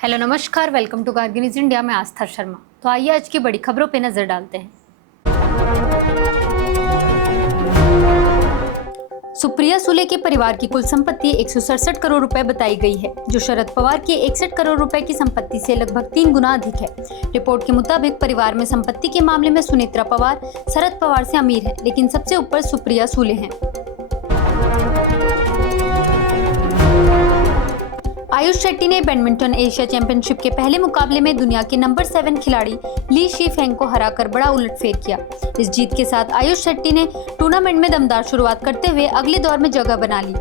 Hello नमस्कार, welcome to Kargil news India में आस्था शर्मा। तो आइए आज की बड़ी खबरों पे नजर डालते हैं। सुप्रिया सुले के परिवार की कुल संपत्ति 167 करोड़ रुपए बताई गई है, जो शरद पवार की 61 करोड़ रुपए की संपत्ति से लगभग 3 गुना अधिक है। रिपोर्ट के मुताबिक परिवार में संपत्ति के मामले में सुनेत्रा पवार शरद पवार से अमीर है, लेकिन सबसे ऊपर सुप्रिया सुले हैं। आयुष शेट्टी ने बैडमिंटन एशिया चैंपियनशिप के पहले मुकाबले में दुनिया के नंबर 7 खिलाड़ी ली शी फेंग को हराकर बड़ा उलटफेर किया। इस जीत के साथ आयुष शेट्टी ने टूर्नामेंट में दमदार शुरुआत करते हुए अगले दौर में जगह बना ली।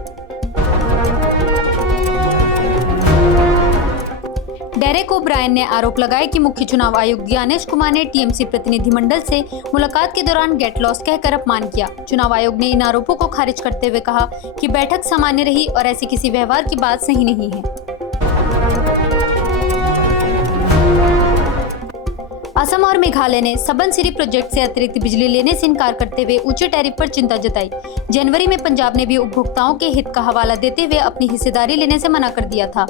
डेरेक ओब्रायन ने आरोप लगाया कि मुख्य चुनाव आयुक्त ज्ञानेश कुमार ने टीएमसी प्रतिनिधिमंडल से मुलाकात के दौरान गेट लॉस कहकर अपमान किया। चुनाव आयोग ने इन आरोपों को खारिज करते हुए कहा कि बैठक सामान्य रही और ऐसे किसी व्यवहार की बात सही नहीं है। असम और मेघालय ने सबनसिरी प्रोजेक्ट से अतिरिक्त बिजली लेने से इनकार करते हुए ऊंचे टैरिफ पर चिंता जताई। जनवरी में पंजाब ने भी उपभोक्ताओं के हित का हवाला देते हुए अपनी हिस्सेदारी लेने से मना कर दिया था।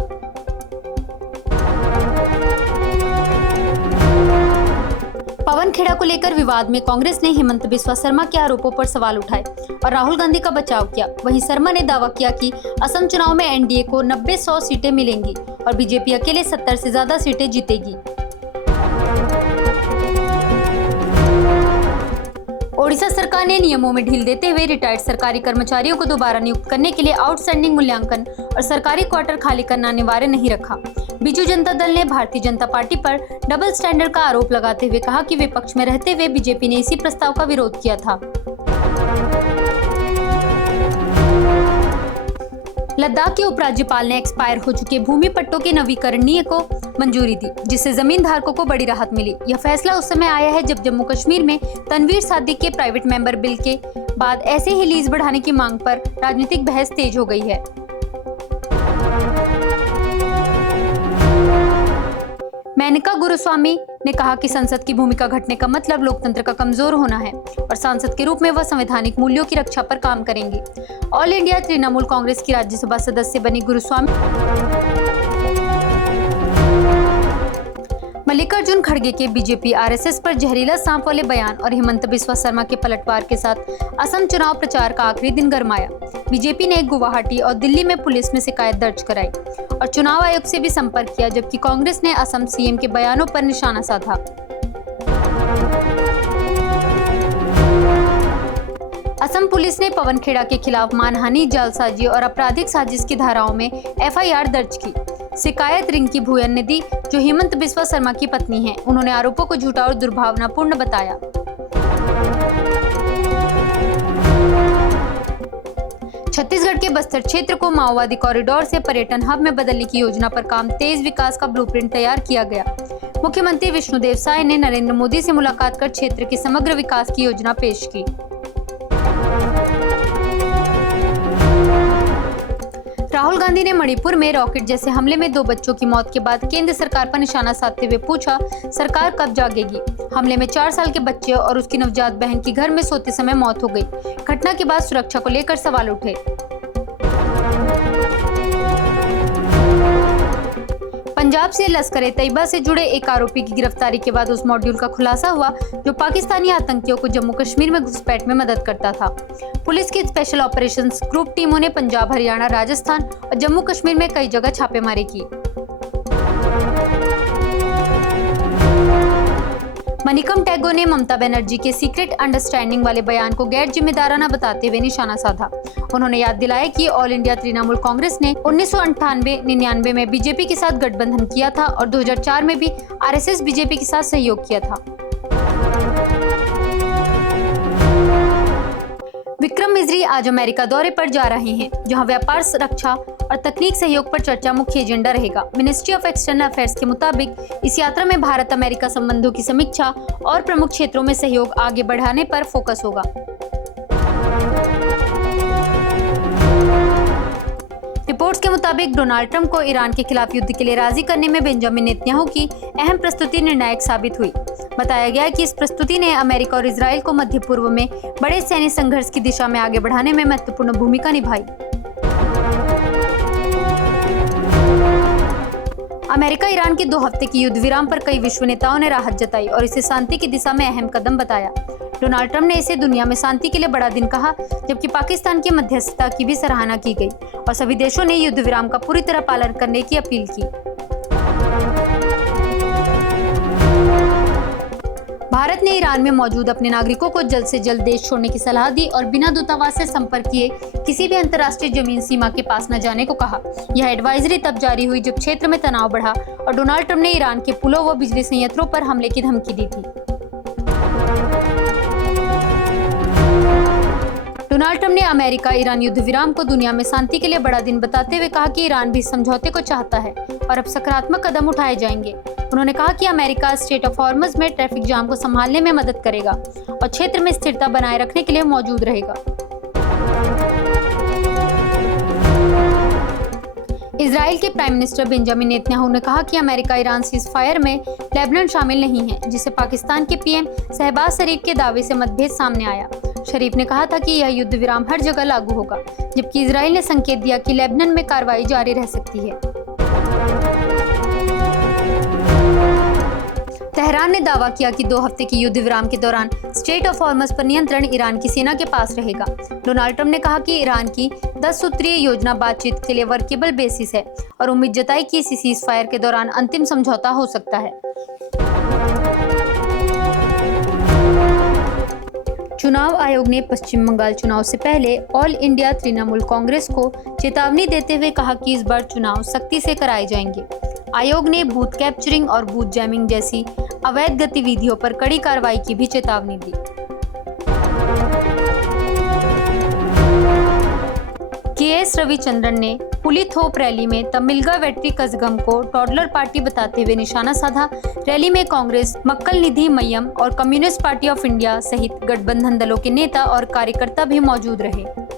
पवन खेड़ा को लेकर विवाद में कांग्रेस ने हेमंत बिस्वा शर्मा के आरोपों पर सवाल उठाए और राहुल गांधी का बचाव किया। वहीं शर्मा ने दावा किया कि असम चुनाव में एनडीए को 90-100 सीटें मिलेंगी और बीजेपी अकेले 70 से ज्यादा सीटें जीतेगी। ओडिशा सरकार ने नियमों में ढील देते हुए रिटायर्ड सरकारी कर्मचारियों को दोबारा नियुक्त करने के लिए आउटस्टैंडिंग मूल्यांकन और सरकारी क्वार्टर खाली करना अनिवार्य नहीं रखा। बीजू जनता दल ने भारतीय जनता पार्टी पर डबल स्टैंडर्ड का आरोप लगाते हुए कहा कि विपक्ष में रहते हुए बीजेपी ने इसी प्रस्ताव का विरोध किया था। लद्दाख के उपराज्यपाल ने एक्सपायर हो चुके भूमि पट्टों के नवीकरणीय को मंजूरी दी, जिससे जमीन धारकों को बड़ी राहत मिली। यह फैसला उस समय आया है जब जम्मू कश्मीर में तनवीर सादिक के प्राइवेट मेंबर बिल के बाद ऐसे ही लीज बढ़ाने की मांग पर राजनीतिक बहस तेज हो गई है। मेनका गुरुस्वामी ने कहा कि संसद की भूमिका घटने का मतलब लोकतंत्र का कमजोर होना है और सांसद के रूप में वह संवैधानिक मूल्यों की रक्षा पर काम करेंगी। ऑल इंडिया तृणमूल कांग्रेस की राज्यसभा सदस्य बनी गुरुस्वामी मल्लिकार्जुन खड़गे के बीजेपी आरएसएस पर जहरीला सांप वाले बयान और हेमंत बिस्वा शर्मा के पलटवार के साथ असम चुनाव प्रचार का आखिरी दिन गरमाया। बीजेपी ने गुवाहाटी और दिल्ली में पुलिस में शिकायत दर्ज कराई और चुनाव आयोग से भी संपर्क किया, जबकि कांग्रेस ने असम सीएम के बयानों पर निशाना साधा। असम पुलिस ने पवन खेड़ा के खिलाफ मानहानि, जालसाजी और आपराधिक साजिश की धाराओं में एफआईआर दर्ज की। शिकायत रिंकी भूयन ने दी, जो हेमंत बिस्वा शर्मा की पत्नी हैं। उन्होंने आरोपों को झूठा और दुर्भावनापूर्ण बताया। छत्तीसगढ़ के बस्तर क्षेत्र को माओवादी कॉरिडोर से पर्यटन हब में बदलने की योजना पर काम तेज, विकास का ब्लूप्रिंट तैयार किया गया। मुख्यमंत्री विष्णुदेव साय ने नरेंद्र मोदी से मुलाकात कर क्षेत्र के समग्र विकास की योजना पेश की। राहुल गांधी ने मणिपुर में रॉकेट जैसे हमले में 2 बच्चों की मौत के बाद केंद्र सरकार पर निशाना साधते हुए पूछा, सरकार कब जागेगी। हमले में 4 साल के बच्चे और उसकी नवजात बहन की घर में सोते समय मौत हो गई। घटना के बाद सुरक्षा को लेकर सवाल उठे। पंजाब से लश्कर-ए-तैयबा से जुड़े एक आरोपी की गिरफ्तारी के बाद उस मॉड्यूल का खुलासा हुआ जो पाकिस्तानी आतंकियों को जम्मू कश्मीर में घुसपैठ में मदद करता था। पुलिस की स्पेशल ऑपरेशंस ग्रुप टीमों ने पंजाब, हरियाणा, राजस्थान और जम्मू कश्मीर में कई जगह छापेमारी की। मनिकम टैगोर ने ममता बनर्जी के सीक्रेट अंडरस्टैंडिंग वाले बयान को गैर जिम्मेदाराना बताते हुए निशाना साधा। उन्होंने याद दिलाया कि ऑल इंडिया तृणमूल कांग्रेस ने 1998-99 में बीजेपी के साथ गठबंधन किया था और 2004 में भी आरएसएस बीजेपी के साथ सहयोग किया था। विक्रम मिस्री आज अमेरिका दौरे पर जा रहे हैं, जहां व्यापार, रक्षा और तकनीक सहयोग पर चर्चा मुख्य एजेंडा रहेगा। मिनिस्ट्री ऑफ एक्सटर्नल अफेयर्स के मुताबिक इस यात्रा में भारत अमेरिका संबंधों की समीक्षा और प्रमुख क्षेत्रों में सहयोग आगे बढ़ाने पर फोकस होगा। रिपोर्ट्स के मुताबिक डोनाल्ड ट्रंप को ईरान के खिलाफ युद्ध के लिए राजी करने में बेंजामिन नेतन्याहू की अहम प्रस्तुति निर्णायक साबित हुई। बताया गया कि इस प्रस्तुति ने अमेरिका और इजराइल को मध्य पूर्व में बड़े सैन्य संघर्ष की दिशा में आगे बढ़ाने में महत्वपूर्ण भूमिका निभाई। अमेरिका ईरान के 2 हफ्ते की युद्ध विराम पर कई विश्व नेताओं ने राहत जताई और इसे शांति की दिशा में अहम कदम बताया। डोनाल्ड ट्रंप ने इसे दुनिया में शांति के लिए बड़ा दिन कहा, जबकि पाकिस्तान की मध्यस्थता की भी सराहना की गई और सभी देशों ने युद्ध विराम का पूरी तरह पालन करने की अपील की। भारत ने ईरान में मौजूद अपने नागरिकों को जल्द से जल्द देश छोड़ने की सलाह दी और बिना दूतावास से संपर्क किए किसी भी अंतर्राष्ट्रीय जमीन सीमा के पास न जाने को कहा। यह एडवाइजरी तब जारी हुई जब क्षेत्र में तनाव बढ़ा और डोनाल्ड ट्रंप ने ईरान के पुलों व बिजली संयंत्रों पर हमले की धमकी दी थी। डोनाल्ड ट्रंप ने अमेरिका ईरान युद्ध विराम को दुनिया में शांति के लिए बड़ा दिन बताते हुए कहा कि ईरान भी समझौते को चाहता है और अब सकारात्मक कदम उठाए जाएंगे। उन्होंने कहा कि अमेरिका स्ट्रेट ऑफ हॉर्मज में ट्रैफिक जाम को संभालने में मदद करेगा और क्षेत्र में स्थिरता बनाए रखने के लिए मौजूद रहेगा। इजराइल के प्राइम मिनिस्टर बेंजामिन नेतन्याहू ने कहा कि अमेरिका ईरान सीज़फायर में लेबनान शामिल नहीं है, जिसे पाकिस्तान के पीएम शहबाज शरीफ के दावे से मतभेद सामने आया। शरीफ ने कहा था कि यह युद्ध विराम हर जगह लागू होगा, जबकि इजराइल ने संकेत दिया कि लेबनान में कार्रवाई जारी रह सकती है। तेहरान ने दावा किया कि 2 हफ्ते की युद्ध विराम के दौरान स्ट्रेट ऑफ हॉर्मज पर नियंत्रण ईरान की सेना के पास रहेगा। डोनाल्ड ट्रंप ने कहा कि ईरान की 10 सूत्रीय योजना बातचीत के लिए वर्केबल बेसिस है और उम्मीद जताई कि इसी सीज फायर के दौरान अंतिम समझौता हो सकता है। चुनाव आयोग ने पश्चिम बंगाल चुनाव से पहले ऑल इंडिया तृणमूल कांग्रेस को चेतावनी देते हुए कहा कि इस बार चुनाव सख्ती से कराए जाएंगे। आयोग ने बूथ कैप्चरिंग और बूथ जैमिंग जैसी अवैध गतिविधियों पर कड़ी कार्रवाई की भी चेतावनी दी। के.एस. रविचंद्रन ने पुलिथोप रैली में तमिलगा वेट्री कज़गम को टॉडलर पार्टी बताते हुए निशाना साधा। रैली में कांग्रेस, मक्कल निधि मय्यम और कम्युनिस्ट पार्टी ऑफ इंडिया सहित गठबंधन दलों के नेता और कार्यकर्ता भी मौजूद रहे।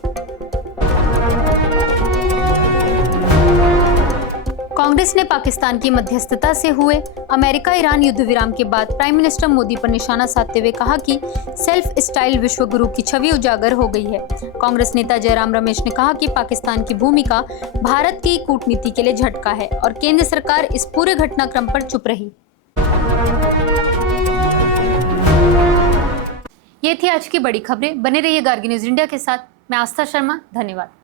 कांग्रेस ने पाकिस्तान की मध्यस्थता से हुए अमेरिका ईरान युद्ध विराम के बाद प्राइम मिनिस्टर मोदी पर निशाना साधते हुए कहा कि सेल्फ स्टाइल विश्व गुरु की छवि उजागर हो गई है। कांग्रेस नेता जयराम रमेश ने कहा कि पाकिस्तान की भूमिका भारत की कूटनीति के लिए झटका है और केंद्र सरकार इस पूरे घटनाक्रम पर चुप रही। ये थी आज की बड़ी खबरें। बने रहिए गार्गी न्यूज इंडिया के साथ। मैं आस्था शर्मा, धन्यवाद।